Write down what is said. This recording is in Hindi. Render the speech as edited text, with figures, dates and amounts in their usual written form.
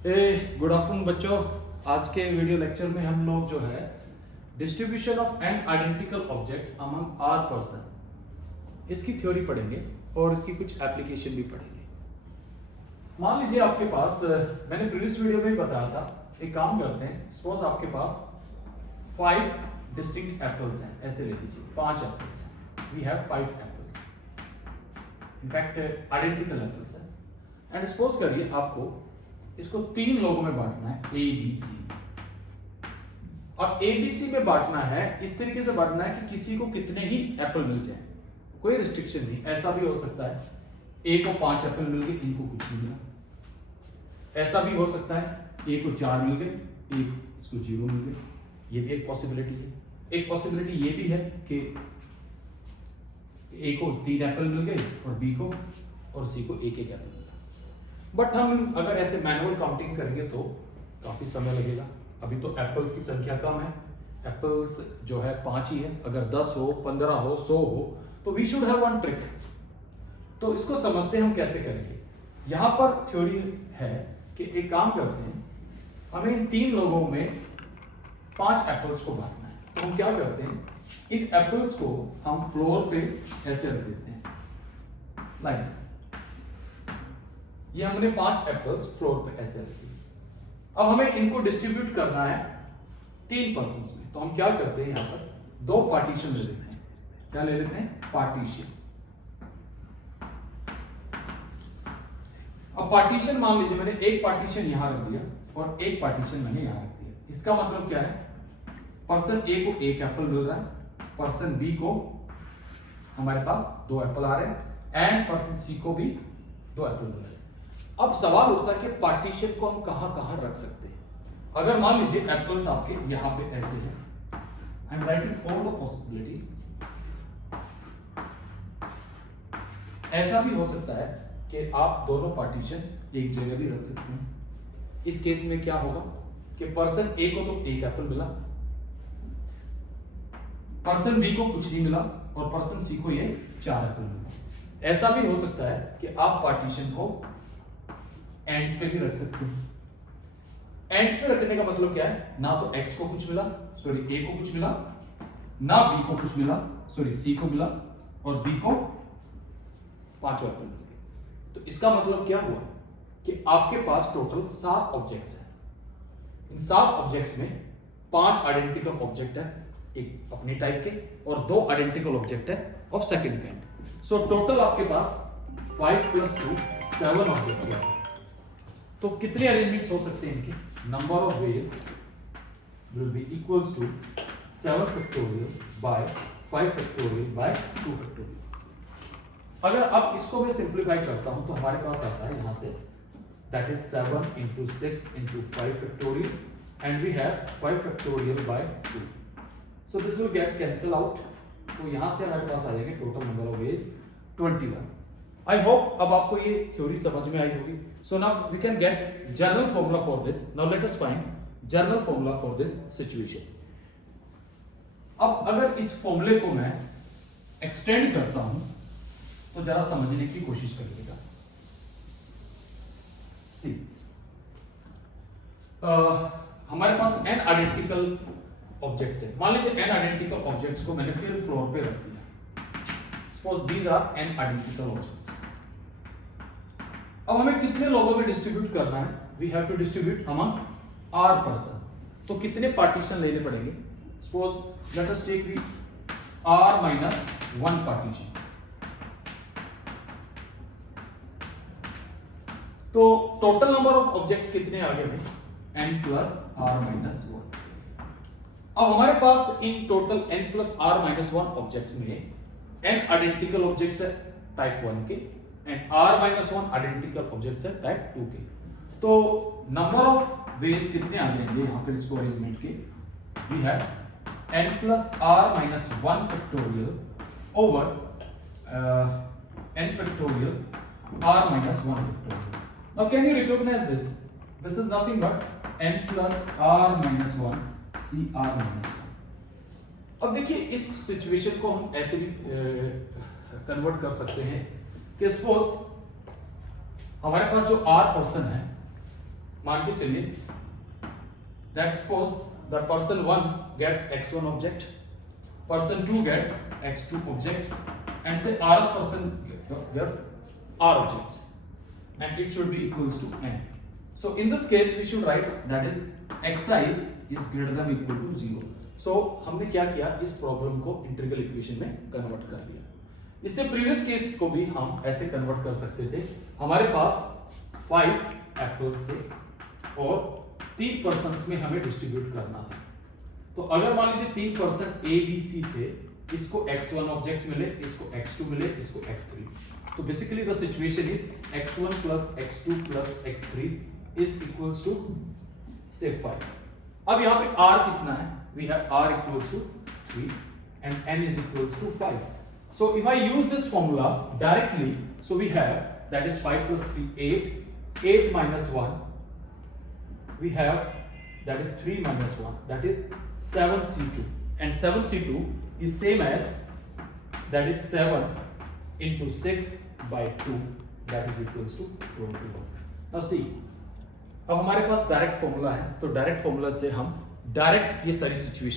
गुड आफ्टरनून बच्चों। आज के वीडियो लेक्चर में हम लोग जो है distribution of an identical object among r person इसकी थ्योरी पढ़ेंगे और इसकी कुछ एप्लीकेशन भी पढ़ेंगे। मान लीजिए आपके पास मैंने प्रीवियस वीडियो में ही बताया था, एक काम करते हैं। सपोज आपके पास 5 डिस्टिंक्ट एप्पल्स हैं, ऐसे ले लीजिए 5 एप्पल्स हैं। We have 5 apples, in fact identical apples हैं। एंड सपोज करिए आपको इसको 3 लोगों में बांटना है, ए बी सी। और ए बी सी में बांटना है, इस तरीके से बांटना है कि किसी को कितने ही एप्पल मिल जाए, कोई रिस्ट्रिक्शन नहीं। ऐसा भी हो सकता है ए को 5 एप्पल मिल गए, इनको कुछ नहीं मिला। ऐसा भी हो सकता है ए को 4 मिल गए, इसको 0 मिल गए। ये भी एक पॉसिबिलिटी है। एक पॉसिबिलिटी ये भी है कि ए को 3 एप्पल मिल गए और बी को और सी को एक एप्पल मिला। बट हम अगर ऐसे मैनुअल काउंटिंग करेंगे तो काफी समय लगेगा। अभी तो एप्पल्स की संख्या कम है, एप्पल्स जो है 5 ही है। अगर 10 हो, 15 हो, 100 हो, तो we should have one trick. तो इसको समझते हम कैसे करेंगे। यहां पर थ्योरी है कि एक काम करते हैं, हमें इन 3 लोगों में 5 एप्पल्स को बांटना है। तो हम क्या करते हैं, इन एप्पल्स को हम फ्लोर पे ऐसे रख देते हैं, लाइक दिस। ये हमने 5 एप्पल्स फ्लोर पे ऐसे रख दिए। अब हमें इनको डिस्ट्रीब्यूट करना है 3 पर्सन्स में। तो हम क्या करते हैं, यहां पर 2 पार्टीशन ले लेते हैं। क्या ले लेते हैं, पार्टीशन। अब पार्टीशन मान लीजिए मैंने एक पार्टीशन यहां रख दिया और एक पार्टीशन मैंने यहां रख दिया। इसका मतलब क्या है, पर्सन ए को 1 एप्पल मिल रहा है, पर्सन बी को हमारे पास 2 एप्पल आ रहे हैं, एंड पर्सन सी को भी 2 एप्पल मिल रहे हैं। अब सवाल होता है कि पार्टीशन को हम कहां कहां रख सकते हैं। अगर मान लीजिए एप्पल्स आपके यहां पे ऐसे हैं, I am writing all the possibilities. ऐसा भी हो सकता है कि आप दोनों पार्टीशन एक जगह भी रख सकते हैं। इस केस में क्या होगा कि पर्सन ए को तो 1 एप्पल मिला, पर्सन बी को कुछ नहीं मिला और पर्सन सी को ये 4 एप्पल मिला। ऐसा भी हो सकता है कि आप पार्टीशन को एंड्स पे भी रख सकते हैं। एंड्स पे रखने का मतलब क्या है, ना तो एक्स को कुछ मिला, सॉरी ए को कुछ मिला, ना बी को कुछ मिला, सॉरी सी को मिला, और बी को 5 एप्पल मिल गए। तो इसका मतलब क्या हुआ कि आपके पास टोटल 7 ऑब्जेक्ट्स हैं। इन 7 ऑब्जेक्ट्स में 5 आइडेंटिकल ऑब्जेक्ट है एक अपनी टाइप के, और 2 आइडेंटिकल ऑब्जेक्ट है of second kind. So total आपके पास 5 + 2 7 ऑब्जेक्ट्स हैं। तो कितने अरेंजमेंट्स हो सकते हैं इनके, number of ways will be equals to 7 factorial by 5 factorial by 2 factorial. अगर अब इसको मैं सिंप्लीफाई करता हूं तो हमारे पास आता है यहां से, that is 7 × 6 × 5 factorial, and we have 5 factorial by 2। So this will get cancel out. तो यहां से हमारे पास आ जाएंगे total number of ways 21। I hope अब आपको ये थ्योरी समझ में आई होगी। So now we can get general formula for this. Now let us find general formula for this situation. अब अगर इस फॉर्मूले को मैं एक्सटेंड करता हूं तो जरा समझने की कोशिश करिएगा। सी हमारे पास n आइडेंटिकल ऑब्जेक्ट्स है। मान लीजिए n आइडेंटिकल ऑब्जेक्ट्स को मैंने फिर फ्लोर पे रख दिया। Suppose these are n identical objects. अब हमें कितने लोगों में डिस्ट्रीब्यूट करना है, we have to distribute among r person. तो कितने पार्टीशन लेने पड़ेंगे, suppose let us take r - 1 partition. तो टोटल नंबर ऑफ ऑब्जेक्ट्स कितने आ गए भाई, n + r - 1। अब हमारे पास in total n + r - 1 objects में n आइडेंटिकल ऑब्जेक्ट्स है टाइप 1 के, एंड r - 1 आइडेंटिकल ऑब्जेक्ट्स है टाइप 2 के। तो नंबर ऑफ वेज कितने आ जाएंगे यहां पर इसको अरेंजमेंट के, we have n + r - 1 factorial over n factorial r - 1 factorial. Now can you recognize this, this is nothing but n + r - 1 cr - 1। अब देखिए इस सिचुएशन को हम ऐसे भी कन्वर्ट कर सकते हैं कि सपोज हमारे पास जो r पर्सन है मान के चलिए that suppose the person 1 gets x1 object, person 2 gets x2 object, and say r person here r objects, and it should be equals to n. So in this case we should write that is xi is greater than or equal to 0. So हमने क्या किया, इस प्रॉब्लम को इंटीग्रल इक्वेशन में कन्वर्ट कर दिया. इससे प्रीवियस केस को भी हम ऐसे कन्वर्ट कर सकते थे. हमारे पास 5 एप्पल्स थे और 3 पर्सन्स में हमें डिस्ट्रीब्यूट करना था. तो अगर मान लीजिए 3 पर्सन ए बी सी थे, इसको x1 ऑब्जेक्ट्स मिले, इसको x2 मिले, इसको x3. तो basically the situation is x1 plus x2 plus x3 is equals to say 5. अब यहाँ पे r कितना है? We have r equals to 3 and n is equals to 5. So if I use this formula directly, so we have that is 5 plus 3 8, 8 minus 1 we have that is 3 minus 1 that is 7c2, and 7c2 is same as that is 7 into 6 by 2 that is equals to 21. Now see, अब हमारे पास डायरेक्ट फॉर्मूला है, तो डायरेक्ट फॉर्मूला से हम डायरेक्ट ये सारी सिचुएशन